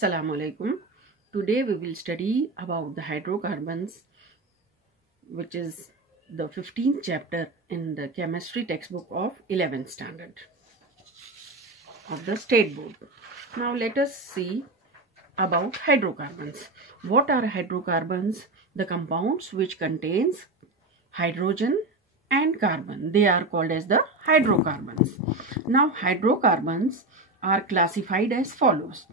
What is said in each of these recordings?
Assalamu alaikum. Today we will study about the hydrocarbons, which is the 15th chapter in the chemistry textbook of 11th standard of the State Board. Now let us see about hydrocarbons. What are hydrocarbons? The compounds which contains hydrogen and carbon. They are called as the hydrocarbons. Now hydrocarbons are classified as follows.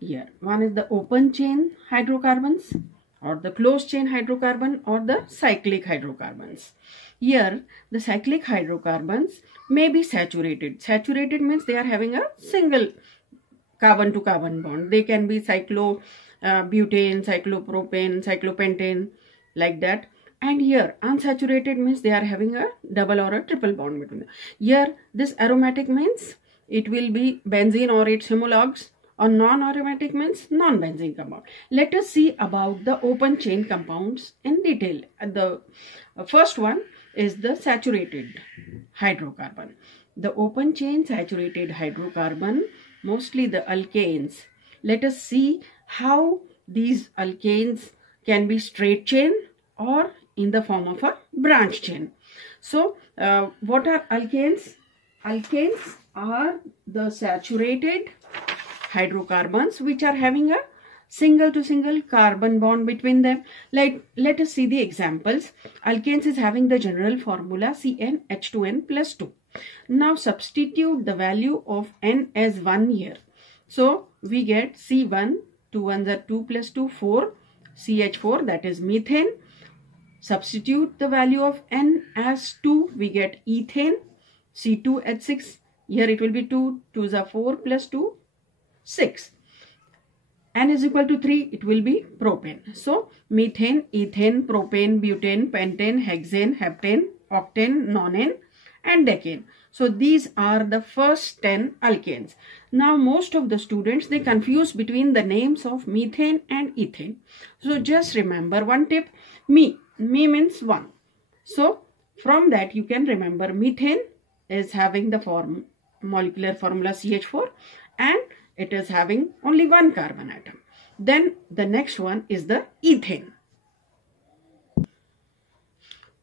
Here, one is the open chain hydrocarbons, or the closed chain hydrocarbon, or the cyclic hydrocarbons. Here, the cyclic hydrocarbons may be saturated. Saturated means they are having a single carbon to carbon bond. They can be cyclobutane, cyclopropane, cyclopentane, like that. And here, unsaturated means they are having a double or a triple bond between them. Here, this aromatic means it will be benzene or its homologs, or non-aromatic means non-benzene compound. Let us see about the open chain compounds in detail. The first one is the saturated hydrocarbon. The open chain saturated hydrocarbon, mostly the alkanes. Let us see how these alkanes can be straight chain or in the form of a branch chain. So, what are alkanes? Alkanes are the saturated hydrocarbons which are having a single to single carbon bond between them. Like, let us see the examples. Alkanes is having the general formula CnH2n plus 2. Now substitute the value of n as 1 here. So we get C1, 2 1s are 2 plus 2, 4, CH4, that is methane. Substitute the value of n as 2, we get ethane, C2H6. Here it will be 2, 2s are 4 plus 2, 6. N is equal to 3, it will be propane. So, methane, ethane, propane, butane, pentane, hexane, heptane, octane, nonane and decane. So, these are the first 10 alkanes. Now, most of the students, they confuse between the names of methane and ethane. So, just remember one tip, me means 1. So, from that you can remember methane is having the molecular formula CH4 and it is having only one carbon atom. Then the next one is the ethane.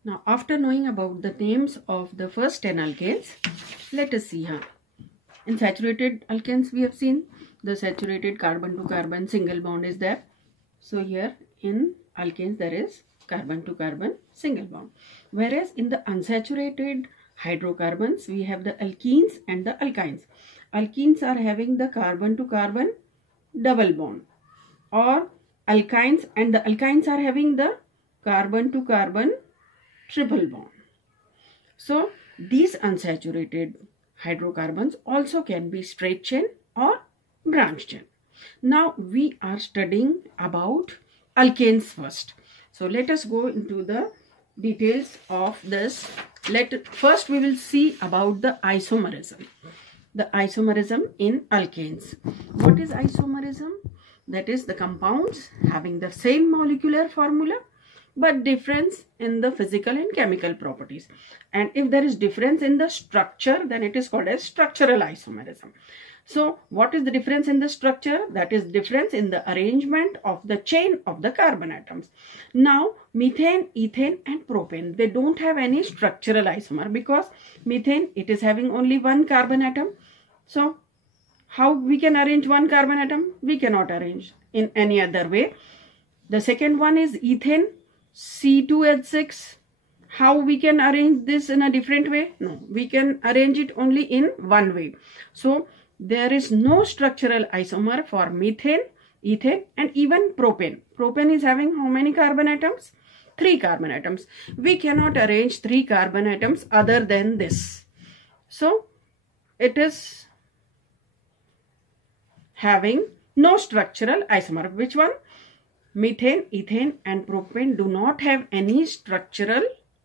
Now after knowing about the names of the first 10 alkanes, let us see here. In saturated alkanes we have seen the saturated carbon to carbon single bond is there. So here in alkanes there is carbon to carbon single bond. Whereas in the unsaturated hydrocarbons we have the alkenes and the alkynes. Alkenes are having the carbon to carbon double bond, or alkynes, and the alkynes are having the carbon to carbon triple bond. So these unsaturated hydrocarbons also can be straight chain or branch chain. Now we are studying about alkanes first. So let us go into the details of this. First we will see about the isomerism. The isomerism in alkanes. What is isomerism? That is the compounds having the same molecular formula but difference in the physical and chemical properties. And if there is difference in the structure, then it is called as structural isomerism. So what is the difference in the structure? That is difference in the arrangement of the chain of the carbon atoms. Now methane, ethane and propane, they don't have any structural isomer because methane, it is having only one carbon atom. So how we can arrange one carbon atom? We cannot arrange in any other way. The second one is ethane, C2H6. How we can arrange this in a different way? No, we can arrange it only in one way. So there is no structural isomer for methane, ethane and even propane. Propane is having how many carbon atoms? 3 carbon atoms. We cannot arrange 3 carbon atoms other than this. So it is having no structural isomer. Which one? Methane, ethane and propane do not have any structural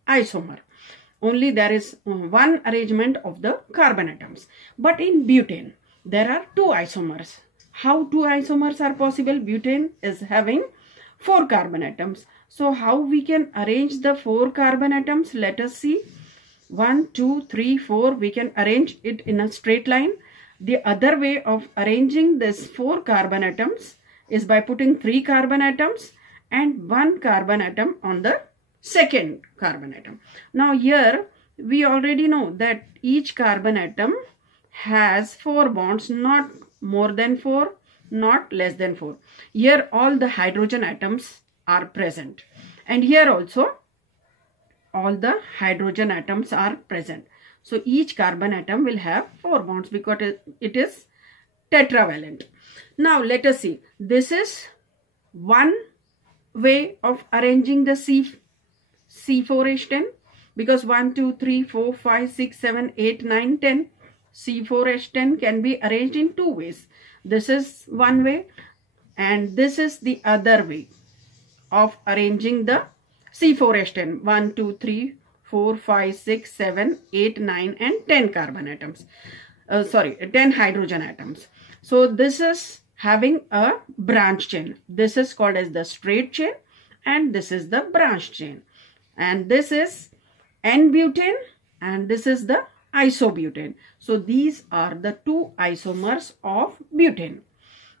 isomer. Only there is one arrangement of the carbon atoms. But in butane, there are 2 isomers. How 2 isomers are possible? Butane is having 4 carbon atoms. So how we can arrange the 4 carbon atoms? Let us see. 1, 2, 3, 4. We can arrange it in a straight line. The other way of arranging this 4 carbon atoms is by putting 3 carbon atoms and 1 carbon atom on the second carbon atom. Now here we already know that each carbon atom has 4 bonds, not more than 4, not less than 4. Here all the hydrogen atoms are present, and here also all the hydrogen atoms are present. So each carbon atom will have 4 bonds because it is tetravalent. Now let us see. This is one way of arranging the C4H10, because 1, 2, 3, 4, 5, 6, 7, 8, 9, 10. C4H10 can be arranged in 2 ways. This is one way and this is the other way of arranging the C4H10. 1, 2, 3, 4, 5, 6, 7, 8, 9 and 10 carbon atoms. 10 hydrogen atoms. So this is having a branch chain. This is called as the straight chain and this is the branch chain. And this is N-butane and this is the isobutane. So these are the 2 isomers of butane.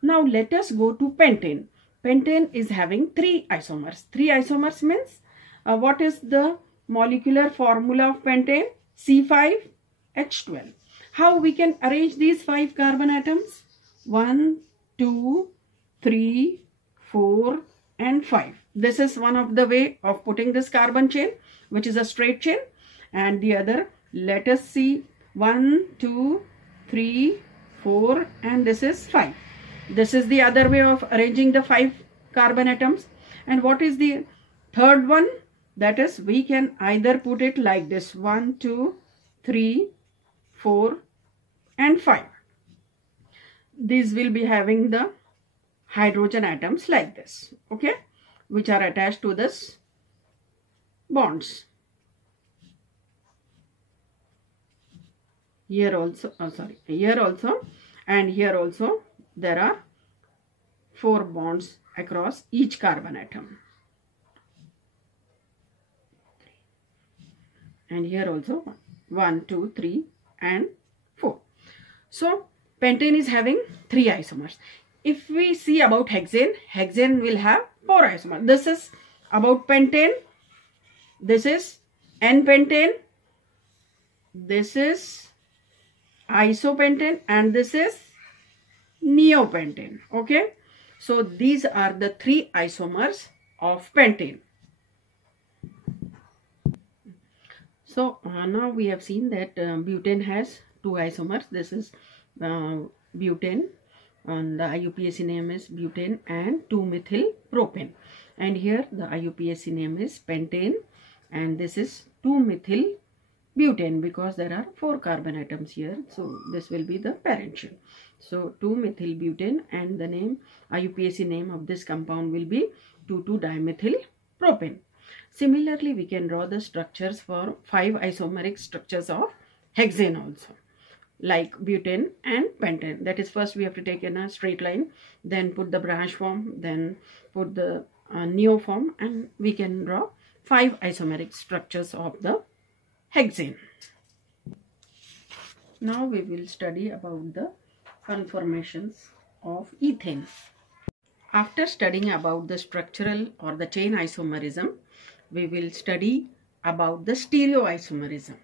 Now let us go to pentane. Pentane is having 3 isomers. 3 isomers means what is the molecular formula of pentane? C5H12. How we can arrange these 5 carbon atoms? 1, 2, 3, 4 and 5. This is one of the way of putting this carbon chain, which is a straight chain, and the other, let us see, 1, 2, 3, 4 and this is 5. This is the other way of arranging the 5 carbon atoms. And what is the third one? That is, we can either put it like this, 1, 2, 3, 4 and 5. These will be having the hydrogen atoms like this, okay, which are attached to this bonds. Here also, here also and here also there are 4 bonds across each carbon atom. And here also 1, 2, 3 and 4. So pentane is having 3 isomers. If we see about hexane, hexane will have 4 isomers. This is about pentane. This is N-pentane. This is isopentane and this is neopentane. Okay. So these are the 3 isomers of pentane. So now we have seen that butane has 2 isomers. This is butane, and the IUPAC name is butane and 2-methyl propane. And here the IUPAC name is pentane and this is 2-methyl butane because there are 4 carbon atoms here. So this will be the parent chain. So 2-methyl butane and the name, IUPAC name of this compound will be 2,2-dimethyl propane. Similarly, we can draw the structures for 5 isomeric structures of hexane also, like butane and pentane. That is, first we have to take in a straight line, then put the branch form, then put the neo form, and we can draw 5 isomeric structures of the hexane. Now we will study about the conformations of ethane. After studying about the structural or the chain isomerism, we will study about the stereoisomerism.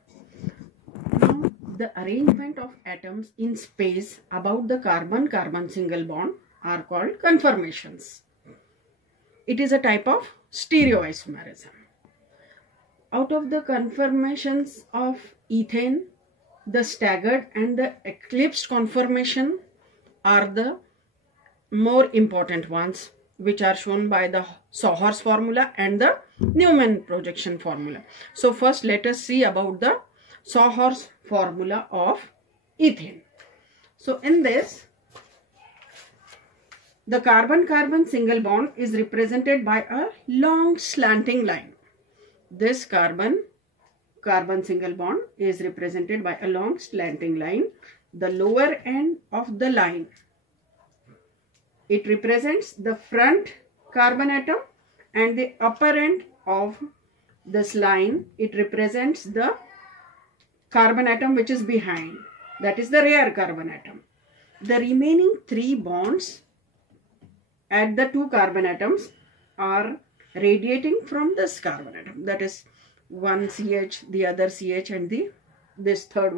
Now, the arrangement of atoms in space about the carbon-carbon single bond are called conformations. It is a type of stereoisomerism. Out of the conformations of ethane, the staggered and the eclipsed conformation are the more important ones, which are shown by the Sawhorse formula and the Newman projection formula. So first let us see about the Sawhorse formula of ethane. So in this, the carbon-carbon single bond is represented by a long slanting line. This carbon-carbon single bond is represented by a long slanting line. The lower end of the line, it represents the front carbon atom, and the upper end of this line, it represents the carbon atom which is behind. that is the rare carbon atom. The remaining 3 bonds at the 2 carbon atoms are radiating from this carbon atom. That is one CH, the other CH, and this third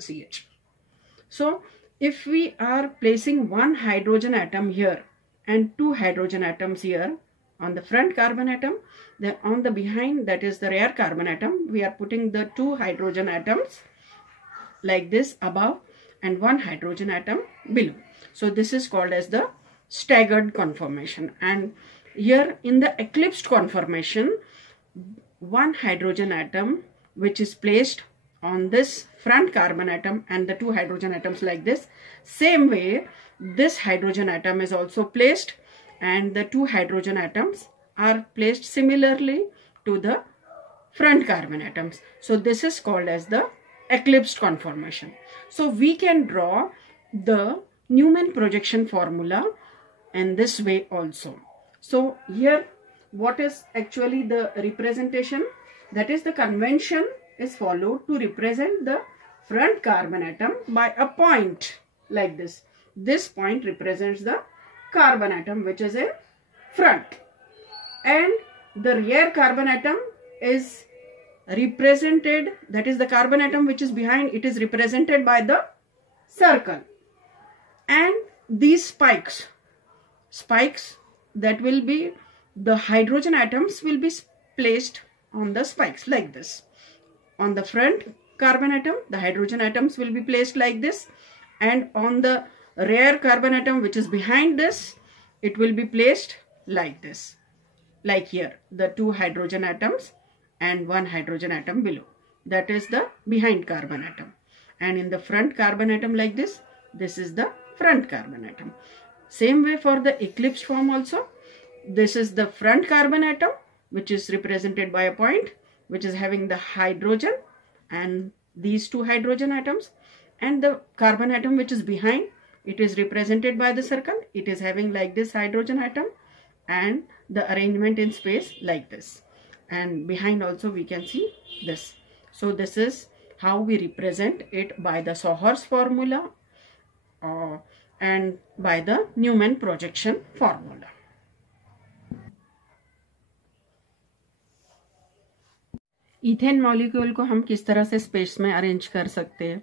CH. So if we are placing 1 hydrogen atom here and 2 hydrogen atoms here on the front carbon atom, then on the behind, that is the rare carbon atom, we are putting the 2 hydrogen atoms like this above and 1 hydrogen atom below. So this is called as the staggered conformation. And here in the eclipsed conformation, 1 hydrogen atom which is placed on this front carbon atom and the 2 hydrogen atoms like this. Same way, this hydrogen atom is also placed and the 2 hydrogen atoms are placed similarly to the front carbon atoms. So this is called as the eclipsed conformation. So we can draw the Newman projection formula in this way also. So here what is actually the representation? That is, the convention is followed to represent the front carbon atom by a point like this. This point represents the carbon atom which is in front, and the rear carbon atom is represented, that is the carbon atom which is behind, it is represented by the circle. And these spikes that will be the hydrogen atoms will be placed on the spikes like this. On the front carbon atom, the hydrogen atoms will be placed like this, and on the rear carbon atom which is behind this, it will be placed like this, like here, the 2 hydrogen atoms and 1 hydrogen atom below. That is the behind carbon atom. And in the front carbon atom like this, this is the front carbon atom. Same way for the eclipsed form also. This is the front carbon atom which is represented by a point which is having the hydrogen and these 2 hydrogen atoms, and the carbon atom which is behind, it is represented by the circle. It is having like this hydrogen atom and the arrangement in space like this, and behind also we can see this. So this is how we represent it by the Sohor's formula and by the Newman projection formula. Ethane molecule को हम किस तरह से space में arrange कर सकते हैं,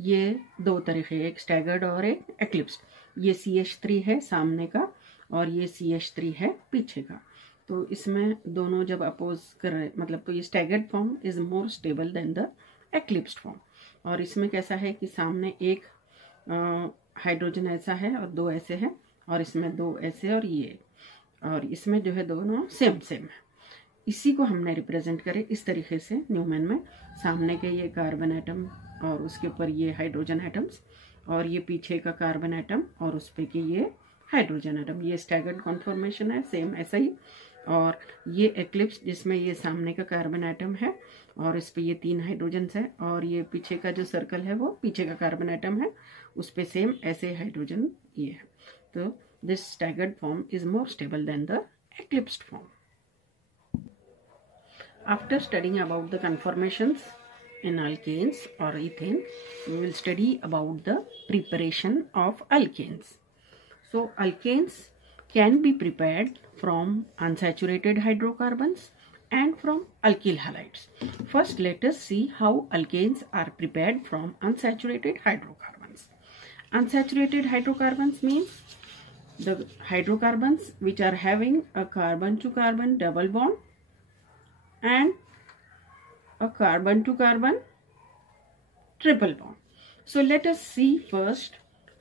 ये 2 तरीके, एक स्टैगर्ड और एक एक्लिप्स्ड। ये CH3 है सामने का और ये CH3 है पीछे का। तो इसमें दोनों जब अपोज कर रहे, मतलब तो ये staggered form is more stable than the eclipsed form. और इसमें कैसा है कि सामने एक हाइड्रोजन ऐसा है और 2 ऐसे हैं, और इसमें 2 ऐसे और ये, और इसमें जो है दोनों सेम है। इसी को हमने रिप्रेजेंट करे इस तरीके से न्यूमैन में, सामने के ये कार्बन एटम और उसके ऊपर ये हाइड्रोजन एटम्स, और ये पीछे का कार्बन एटम और उस पे के ये हाइड्रोजन एटम। ये स्टैगर्ड कॉन्फॉर्मेशन है, सेम ऐसा ही। और ये एक्लिप्स जिसमें ये सामने का कार्बन एटम है और इस पे ये 3 हाइड्रोजन्स है, और ये पीछे का जो सर्कल है वो पीछे का कार्बन एटम है, उस पे सेम ऐसे हाइड्रोजन ये है। तो this staggered form is more stable than the eclipsed form. After studying about the conformations in alkanes or ethane, we will study about the preparation of alkanes. So alkanes can be prepared from unsaturated hydrocarbons and from alkyl halides. First, let us see how alkanes are prepared from unsaturated hydrocarbons. Unsaturated hydrocarbons means the hydrocarbons which are having a carbon to carbon double bond and a carbon to carbon triple bond. So let us see first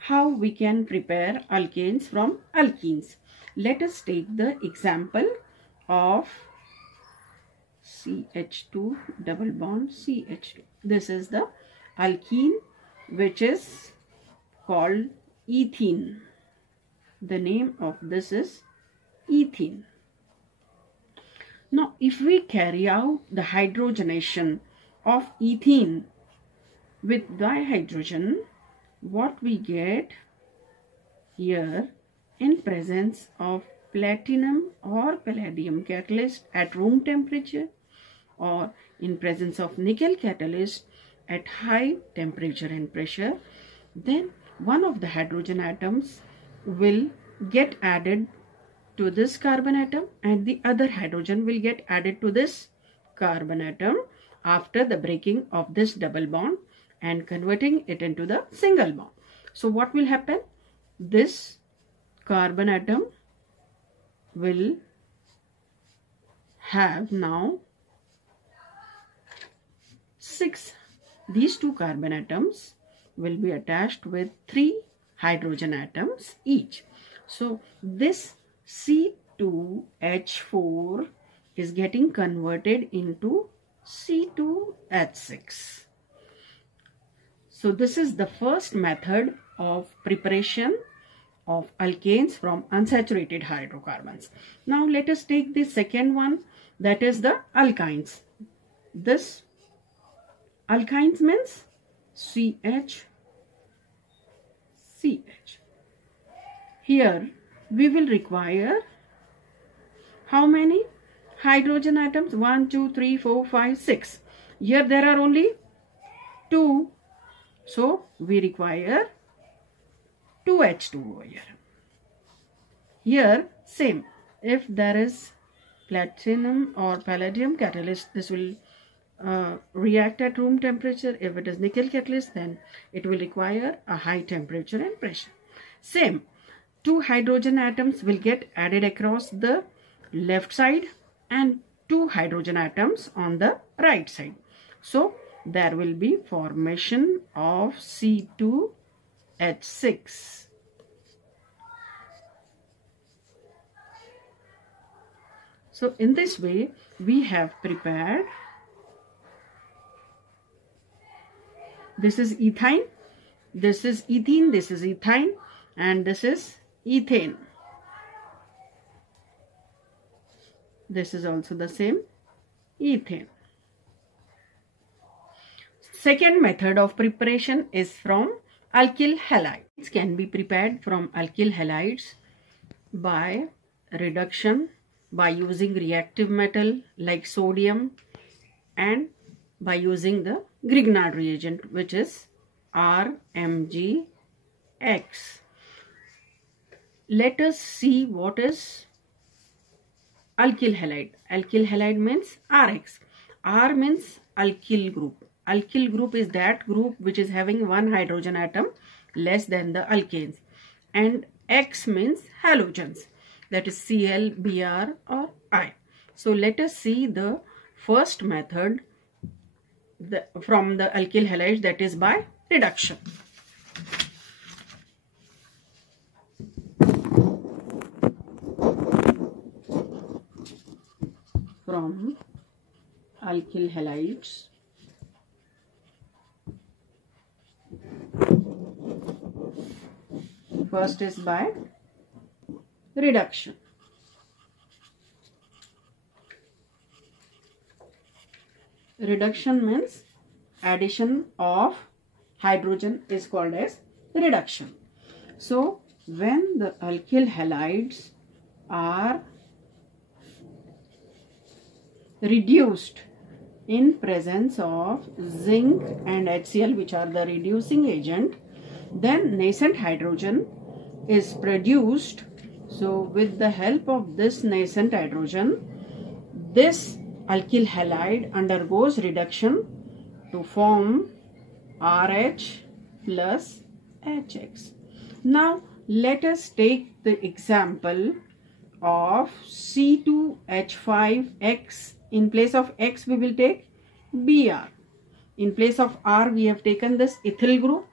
how we can prepare alkanes from alkenes. Let us take the example of CH2 double bond CH2. This is the alkene which is called ethene. The name of this is ethene. Now, if we carry out the hydrogenation of ethene with dihydrogen, what we get here in presence of platinum or palladium catalyst at room temperature, or in presence of nickel catalyst, at high temperature and pressure, then one of the hydrogen atoms will get added to this carbon atom and the other hydrogen will get added to this carbon atom after the breaking of this double bond and converting it into the single bond. So what will happen? This carbon atom will have now 6. These 2 carbon atoms will be attached with 3 hydrogen atoms each. So this C2H4 is getting converted into C2H6. So this is the first method of preparation of alkanes from unsaturated hydrocarbons. Now let us take the second one, that is the alkynes. This alkynes means CH. Here we will require how many hydrogen atoms? 1, 2, 3, 4, 5, 6. Here there are only 2. So we require 2H2 over here. Here same. If there is platinum or palladium catalyst, this will react at room temperature. If it is nickel catalyst, then it will require a high temperature and pressure. Same. 2 hydrogen atoms will get added across the left side and 2 hydrogen atoms on the right side. So there will be formation of C2H6. So in this way we have prepared, this is ethyne, this is ethene, this is ethyne, and this is ethane. This is also the same, ethane. Second method of preparation is from alkyl halides. It can be prepared from alkyl halides by reduction, by using reactive metal like sodium, and by using the Grignard reagent, which is RMgX. Let us see what is alkyl halide. Alkyl halide means RX. R means alkyl group. Alkyl group is that group which is having 1 hydrogen atom less than the alkanes. And X means halogens, that is Cl, Br or I. So let us see the first method from the alkyl halides, that is by reduction. From alkyl halides, first is by reduction. Reduction means addition of hydrogen is called as reduction. So when the alkyl halides are reduced in presence of zinc and HCl, which are the reducing agent, then nascent hydrogen is produced. So with the help of this nascent hydrogen, this alkyl halide undergoes reduction to form RH plus HX. Now let us take the example of C2H5X. In place of X we will take Br. In place of R we have taken this ethyl group,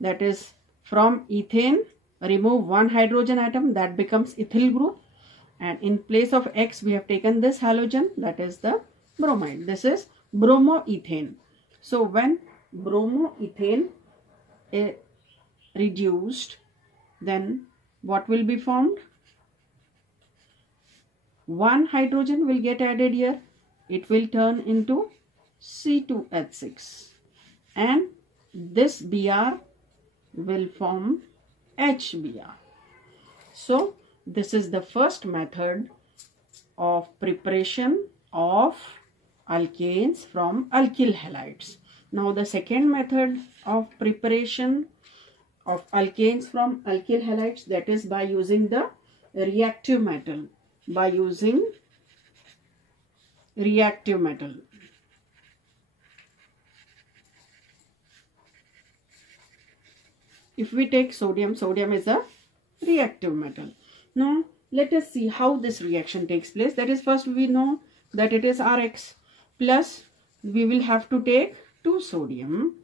that is from ethane remove 1 hydrogen atom, that becomes ethyl group, and in place of X we have taken this halogen, that is the bromide. This is bromoethane. So when bromoethane is reduced, then what will be formed? 1 hydrogen will get added here. It will turn into C2H6 and this Br will form HBr. So this is the first method of preparation of alkanes from alkyl halides. Now the second method of preparation of alkanes from alkyl halides, that is by using the reactive metal. By using reactive metal. If we take sodium, sodium is a reactive metal. Now let us see how this reaction takes place. That is, first we know that it is Rx plus we will have to take 2 sodium,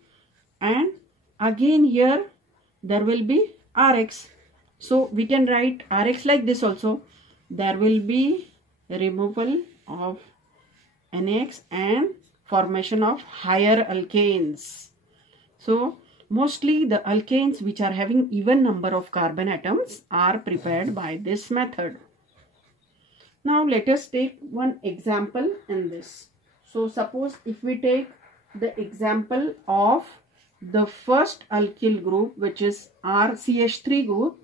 and again here there will be Rx. So we can write Rx like this also. There will be removal of NaX and formation of higher alkanes. So mostly the alkanes which are having even number of carbon atoms are prepared by this method. Now let us take one example in this. So suppose if we take the example of the first alkyl group, which is RCH3 group,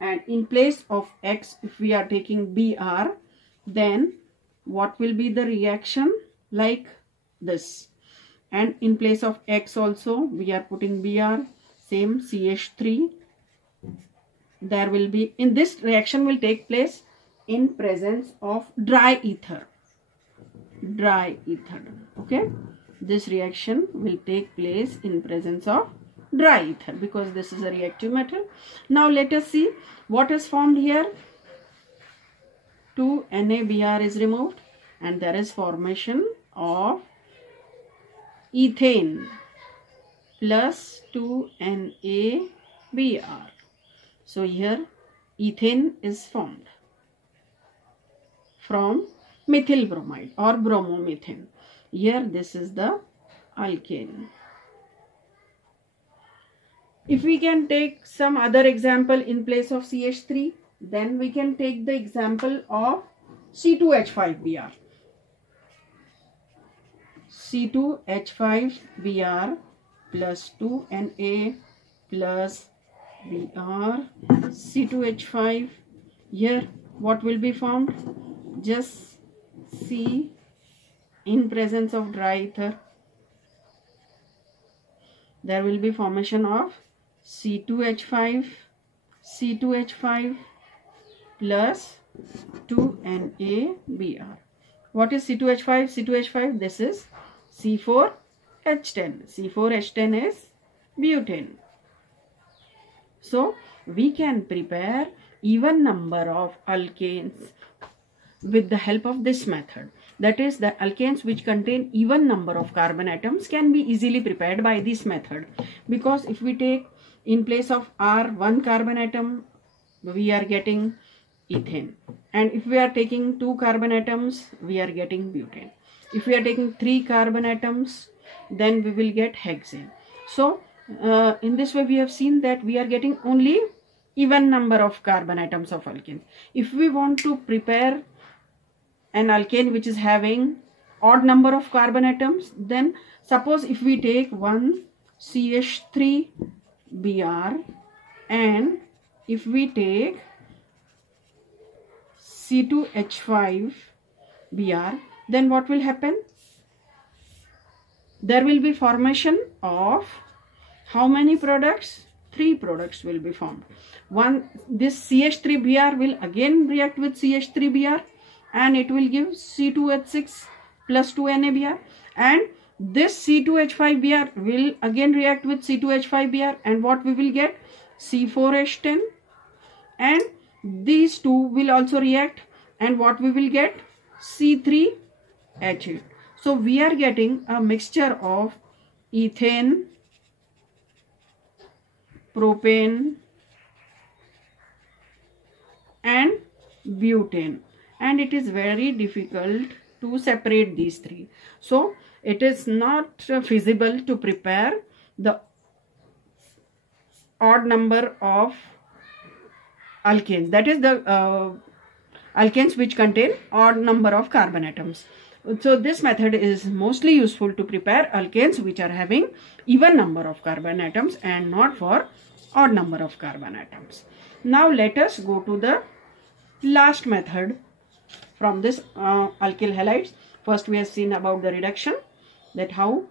and in place of X if we are taking Br, then what will be the reaction? Like this. And in place of X also we are putting Br, same CH3. There will be, in this reaction will take place in presence of dry ether. Dry ether. Okay. This reaction will take place in presence of dry ether because this is a reactive metal. Now let us see what is formed here. 2 NaBr is removed and there is formation of ethane plus 2 NaBr. So here ethane is formed from methyl bromide or bromomethane. Here this is the alkane. If we can take some other example in place of CH3, then we can take the example of C2H5Br. C2H5Br plus 2Na plus Br, C2H5. Here what will be formed? Just C in presence of dry ether. There will be formation of C2H5 plus 2NaBr. What is C2H5? C2H5, this is C4H10. C4H10 is butane. So we can prepare even number of alkanes with the help of this method. That is, the alkanes which contain even number of carbon atoms can be easily prepared by this method. Because if we take in place of R 1 carbon atom, we are getting ethane. And if we are taking 2 carbon atoms, we are getting butane. If we are taking 3 carbon atoms, then we will get hexane. So in this way we have seen that we are getting only even number of carbon atoms of alkane. If we want to prepare an alkane which is having odd number of carbon atoms, then suppose if we take one CH3Br and if we take C2H5Br, then what will happen? There will be formation of how many products? 3 products will be formed. One, this CH3Br will again react with CH3Br and it will give C2H6 plus 2NaBr, and this C2H5Br will again react with C2H5Br, and what we will get? C4H10, and these two will also react, and what we will get? C3H8. So we are getting a mixture of ethane, propane and butane, and it is very difficult to separate these 3. So it is not feasible to prepare the odd number of alkanes, that is the alkanes which contain odd number of carbon atoms. So this method is mostly useful to prepare alkanes which are having even number of carbon atoms and not for odd number of carbon atoms. Now let us go to the last method from this alkyl halides. First we have seen about the reduction, that how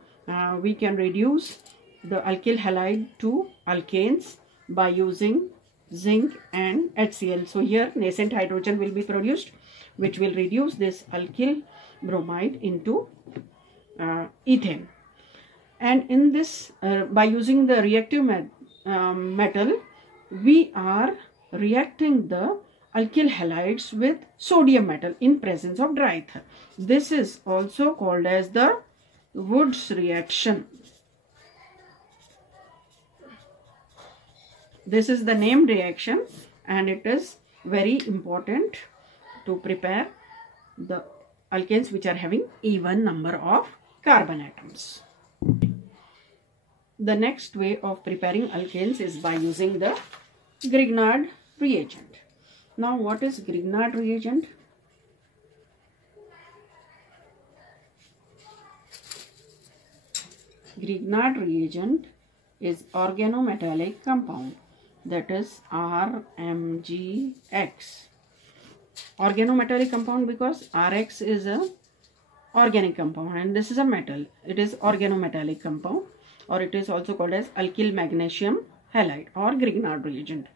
we can reduce the alkyl halide to alkanes by using zinc and HCl. So here nascent hydrogen will be produced, which will reduce this alkyl bromide into ethane. And in this, by using the reactive metal, we are reacting the alkyl halides with sodium metal in presence of dry ether. This is also called as the Wood's reaction. This is the named reaction, and it is very important to prepare the alkanes which are having even number of carbon atoms. The next way of preparing alkanes is by using the Grignard reagent. Now, what is Grignard reagent? Grignard reagent is organometallic compound, that is RMGX. Organometallic compound because RX is a organic compound and this is a metal. It is organometallic compound, or it is also called as alkyl magnesium halide or Grignard reagent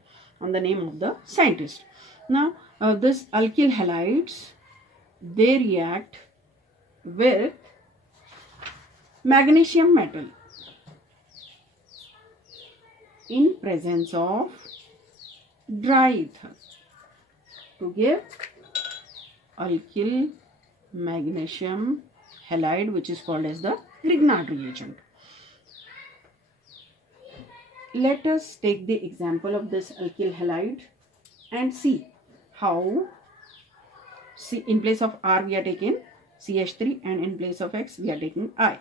on the name of the scientist. Now this alkyl halides, they react with magnesium metal in presence of dry ether to give alkyl magnesium halide, which is called as the Grignard reagent. Let us take the example of this alkyl halide and see how in place of R we are taking CH3 and in place of X we are taking I.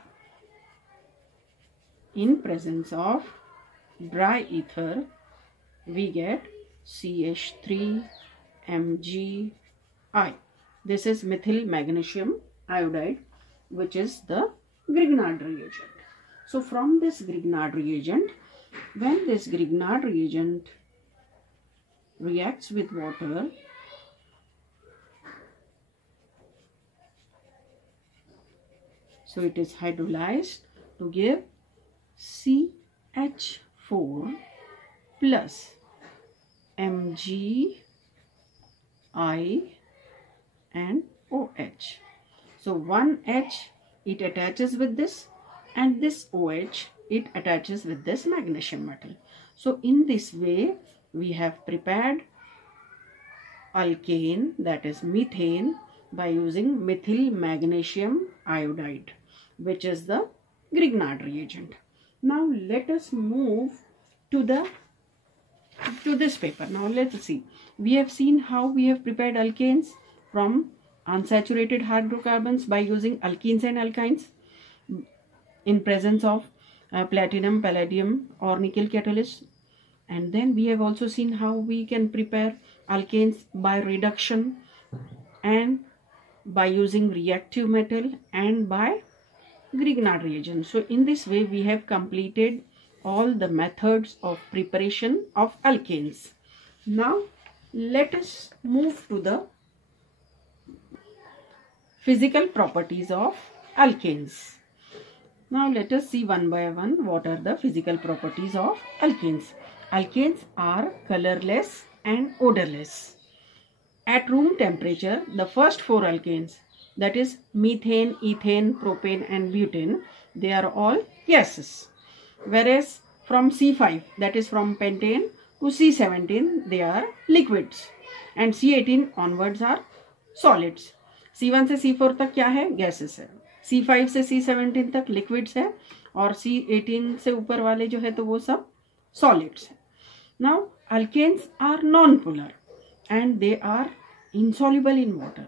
In presence of dry ether we get CH3MgI. This is methyl magnesium iodide, which is the Grignard reagent. So from this Grignard reagent, when this Grignard reagent reacts with water, so it is hydrolyzed to give CH4 plus MgI and OH. So one H, it attaches with this, and this OH, it attaches with this magnesium metal. So in this way we have prepared alkane, that is methane, by using methyl magnesium iodide, which is the Grignard reagent. Now let us move to this paper. Now let's see. We have seen how we have prepared alkanes from unsaturated hydrocarbons by using alkenes and alkynes in presence of platinum, palladium or nickel catalyst. And then we have also seen how we can prepare alkanes by reduction and by using reactive metal and by Grignard reagent. So in this way we have completed all the methods of preparation of alkanes. Now let us move to the physical properties of alkanes. Now let us see one by one what are the physical properties of alkanes. Alkanes are colorless and odorless. At room temperature, the first four alkanes, that is methane, ethane, propane and butane, they are all gases. Whereas from C5, that is from pentane to C17, they are liquids. And C18 onwards are solids. C1 से C4 तक क्या है? Gases है. C5 से C17 तक liquids है. और C18 से ऊपर वाले जो है तो वो सब solids है. Now alkanes are non-polar and they are insoluble in water.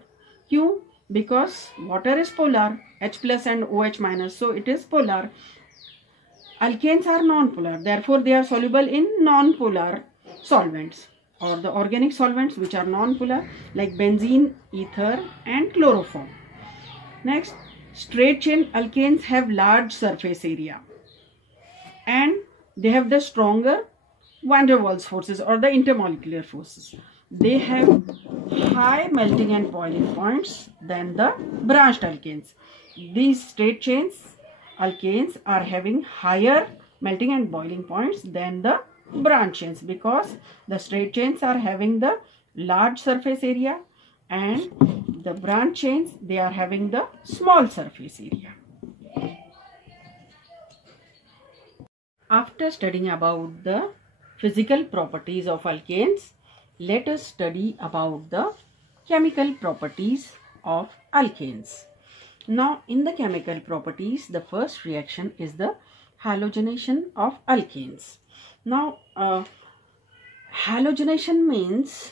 क्यों? Because water is polar, H plus and OH minus, so it is polar. Alkanes are non-polar, therefore they are soluble in non-polar solvents or the organic solvents which are non-polar like benzene, ether and chloroform. Next, straight chain alkanes have large surface area and they have the stronger van der Waals forces or the intermolecular forces. They have high melting and boiling points than the branched alkanes. These straight chains alkanes are having higher melting and boiling points than the branch chains, because the straight chains are having the large surface area and the branch chains, they are having the small surface area. After studying about the physical properties of alkanes, let us study about the chemical properties of alkanes. Now, in the chemical properties, the first reaction is the halogenation of alkanes. Now, halogenation means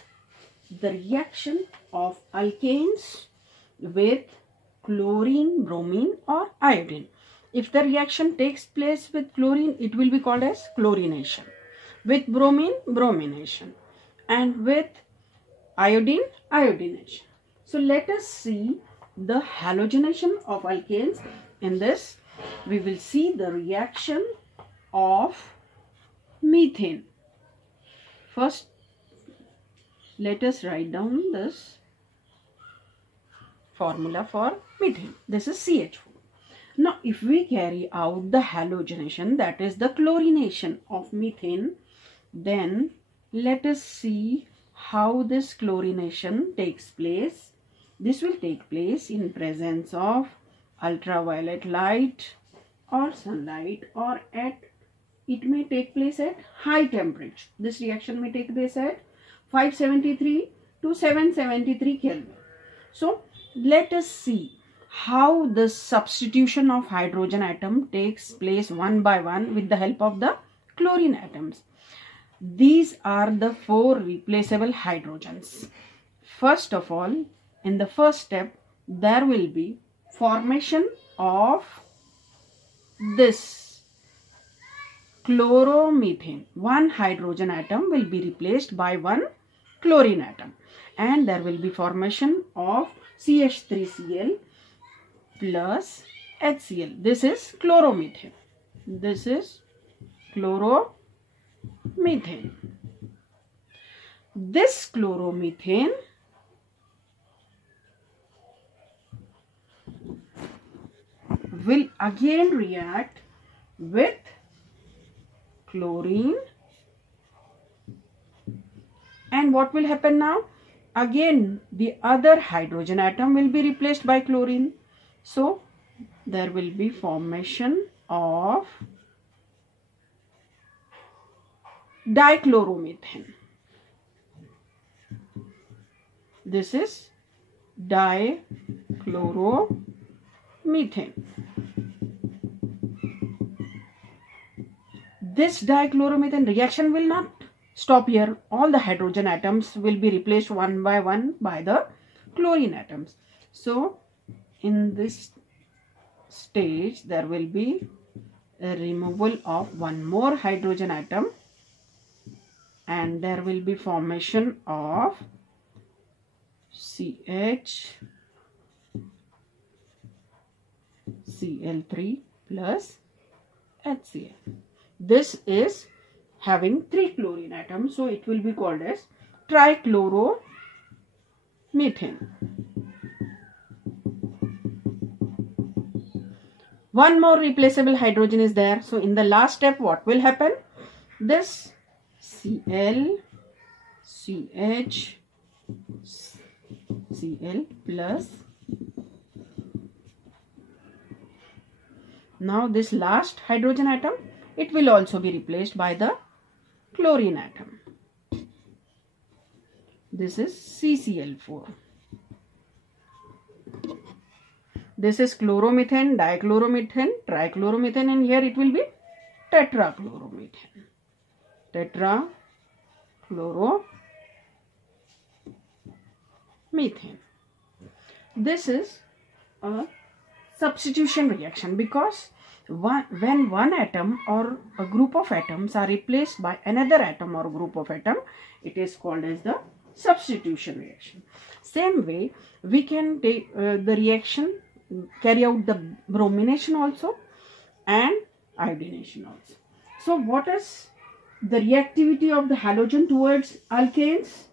the reaction of alkanes with chlorine, bromine or iodine. If the reaction takes place with chlorine, it will be called as chlorination. With bromine, bromination. And with iodine, iodination. So let us see the halogenation of alkanes. In this, we will see the reaction of methane. First, let us write down this formula for methane. This is CH4. Now, if we carry out the halogenation, that is the chlorination of methane, then let us see how this chlorination takes place. This will take place in presence of ultraviolet light or sunlight, or it may take place at high temperature. This reaction may take place at 573 to 773 Kelvin. So, let us see how the substitution of hydrogen atom takes place one by one with the help of the chlorine atoms. These are the 4 replaceable hydrogens. First of all, in the first step, there will be formation of this chloromethane. One hydrogen atom will be replaced by one chlorine atom, and there will be formation of CH3Cl plus HCl. This is chloromethane. This is chloromethane. This chloromethane will again react with chlorine, and what will happen now? Again, the other hydrogen atom will be replaced by chlorine. So, there will be formation of dichloromethane. This is dichloromethane. This dichloromethane reaction will not stop here. All the hydrogen atoms will be replaced one by one by the chlorine atoms. So, in this stage, there will be a removal of one more hydrogen atom, and there will be formation of CH-Cl3 plus HCl. This is having 3 chlorine atoms, so it will be called as trichloromethane. One more replaceable hydrogen is there. So, in the last step, what will happen? This Cl, CH, Cl plus. Now, this last hydrogen atom, it will also be replaced by the chlorine atom. This is CCl4. This is chloromethane, dichloromethane, trichloromethane, and here it will be tetrachloromethane. Tetrachloromethane. This is a substitution reaction, because when one atom or a group of atoms are replaced by another atom or group of atom, it is called as the substitution reaction. Same way, we can take the reaction, carry out the bromination also and iodination also. So, what is the reactivity of the halogen towards alkanes?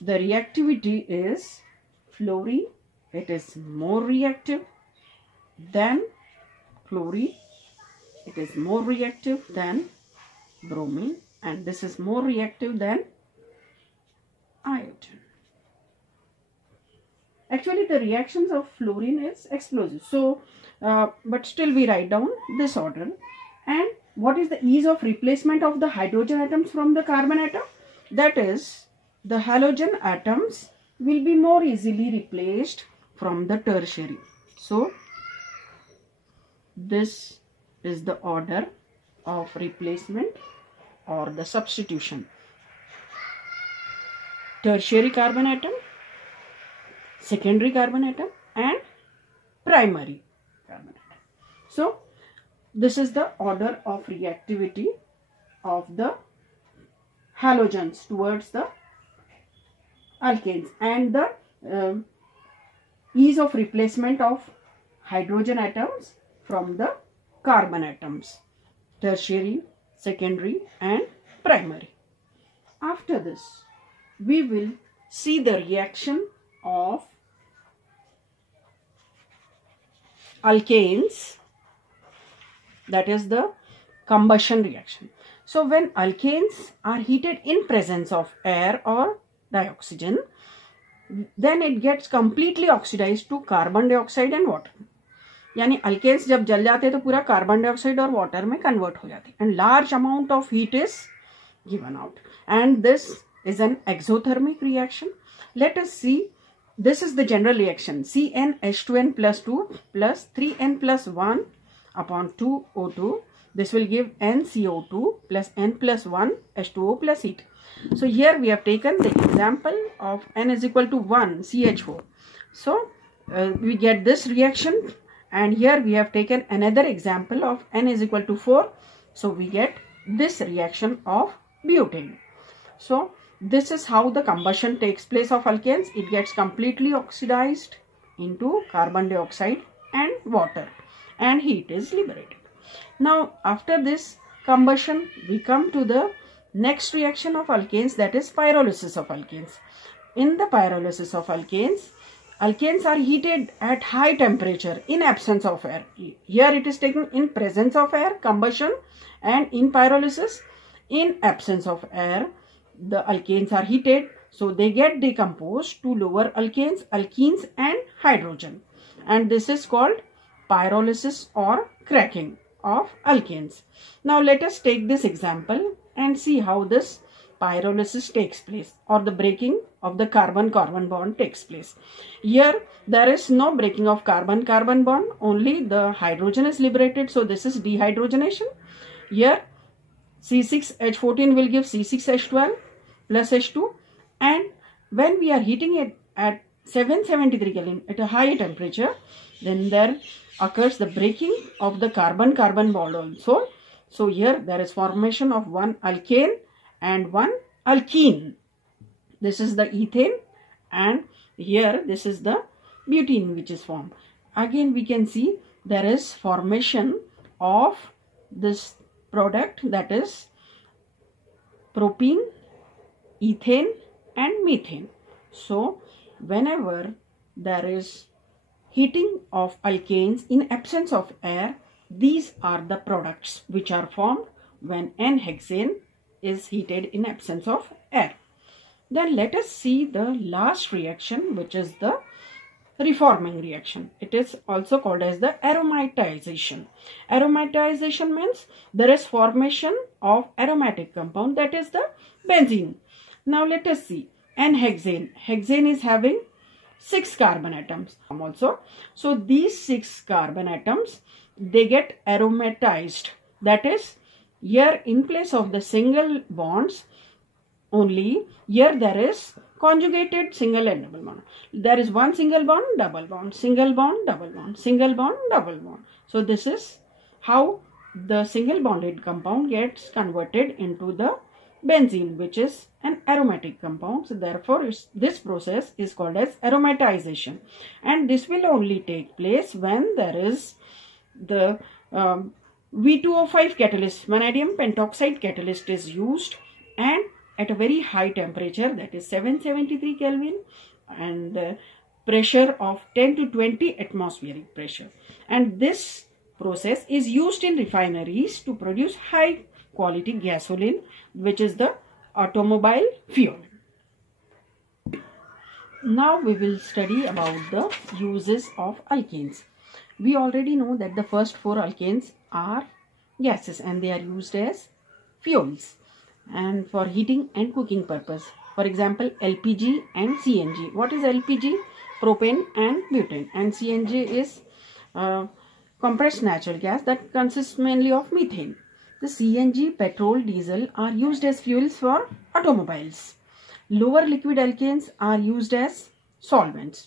The reactivity is fluorine. It is more reactive than Fluorine, it is more reactive than bromine, and this is more reactive than iodine. Actually, the reactions of fluorine is explosive. So, but still we write down this order. And what is the ease of replacement of the hydrogen atoms from the carbon atom? That is, the halogen atoms will be more easily replaced from the tertiary. So, this is the order of replacement or the substitution. Tertiary carbon atom, secondary carbon atom, and primary carbon atom. So, this is the order of reactivity of the halogens towards the alkanes, and the ease of replacement of hydrogen atoms from the carbon atoms, tertiary, secondary, and primary. After this, we will see the reaction of alkanes, that is the combustion reaction. So, when alkanes are heated in presence of air or dioxygen, then it gets completely oxidized to carbon dioxide and water. यानी alkanes जब जल जाते हैं तो पूरा carbon dioxide और water में convert हो जाते हैं, and large amount of heat is given out, and this is an exothermic reaction. Let us see, this is the general reaction. CnH2n plus 2 plus 3n plus 1 upon 2O2. This will give NCO2 plus n plus 1 H2O plus heat. So here we have taken the example of n is equal to 1 CH4. So we get this reaction, and here we have taken another example of n is equal to 4. So we get this reaction of butane. So this is how the combustion takes place of alkanes. It gets completely oxidized into carbon dioxide and water, and heat is liberated. Now after this combustion, we come to the next reaction of alkanes, that is pyrolysis of alkanes. In the pyrolysis of alkanes, alkanes are heated at high temperature in absence of air. Here it is taken in presence of air, combustion, and in pyrolysis, in absence of air, the alkanes are heated, so they get decomposed to lower alkanes, alkenes, and hydrogen, and this is called pyrolysis or cracking of alkanes. Now let us take this example and see how this pyrolysis takes place, or the breaking of the carbon-carbon bond takes place. Here there is no breaking of carbon-carbon bond, only the hydrogen is liberated, so this is dehydrogenation. Here C6H14 will give C6H12 plus H2, and when we are heating it at 773 Kelvin at a high temperature, then there occurs the breaking of the carbon-carbon bond also. So here there is formation of one alkane and one alkene. This is the ethane, and here this is the butene which is formed. Again we can see there is formation of this product, that is propene, ethane, and methane. So whenever there is heating of alkanes in absence of air, these are the products which are formed when N-hexane is heated in absence of air. Then let us see the last reaction, which is the reforming reaction. It is also called as the aromatization. Aromatization means there is formation of aromatic compound, that is the benzene. Now let us see N-hexane. Hexane is having 6 carbon atoms also. So these 6 carbon atoms, they get aromatized. That is, here in place of the single bonds only, here there is conjugated single and double bond. There is one single bond, double bond, single bond, double bond, single bond, double bond. So this is how the single bonded compound gets converted into the benzene, which is an aromatic compound. So therefore this process is called as aromatization, and this will only take place when there is the V2O5 catalyst, vanadium pentoxide catalyst is used, and at a very high temperature, that is 773 Kelvin, and the pressure of 10 to 20 atmospheric pressure, and this process is used in refineries to produce high quality gasoline, which is the automobile fuel. Now we will study about the uses of alkanes. We already know that the first 4 alkanes are gases and they are used as fuels and for heating and cooking purpose. For example, LPG and CNG. What is LPG? Propane and butane, and CNG is compressed natural gas that consists mainly of methane. The CNG, petrol, diesel are used as fuels for automobiles. Lower liquid alkanes are used as solvents,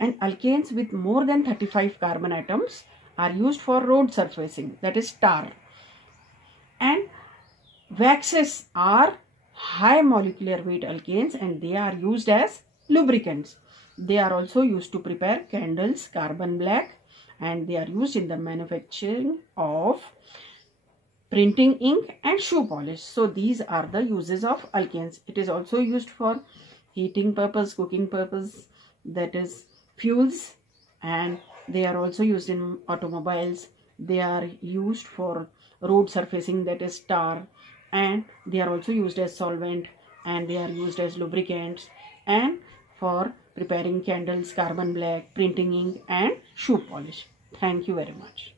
and alkanes with more than 35 carbon atoms are used for road surfacing, that is tar. And waxes are high molecular weight alkanes and they are used as lubricants. They are also used to prepare candles, carbon black, and they are used in the manufacturing of printing ink and shoe polish. So these are the uses of alkanes. It is also used for heating purpose, cooking purpose, that is fuels, and they are also used in automobiles. They are used for road surfacing, that is tar, and they are also used as solvent, and they are used as lubricants, and for preparing candles, carbon black, printing ink and shoe polish. Thank you very much.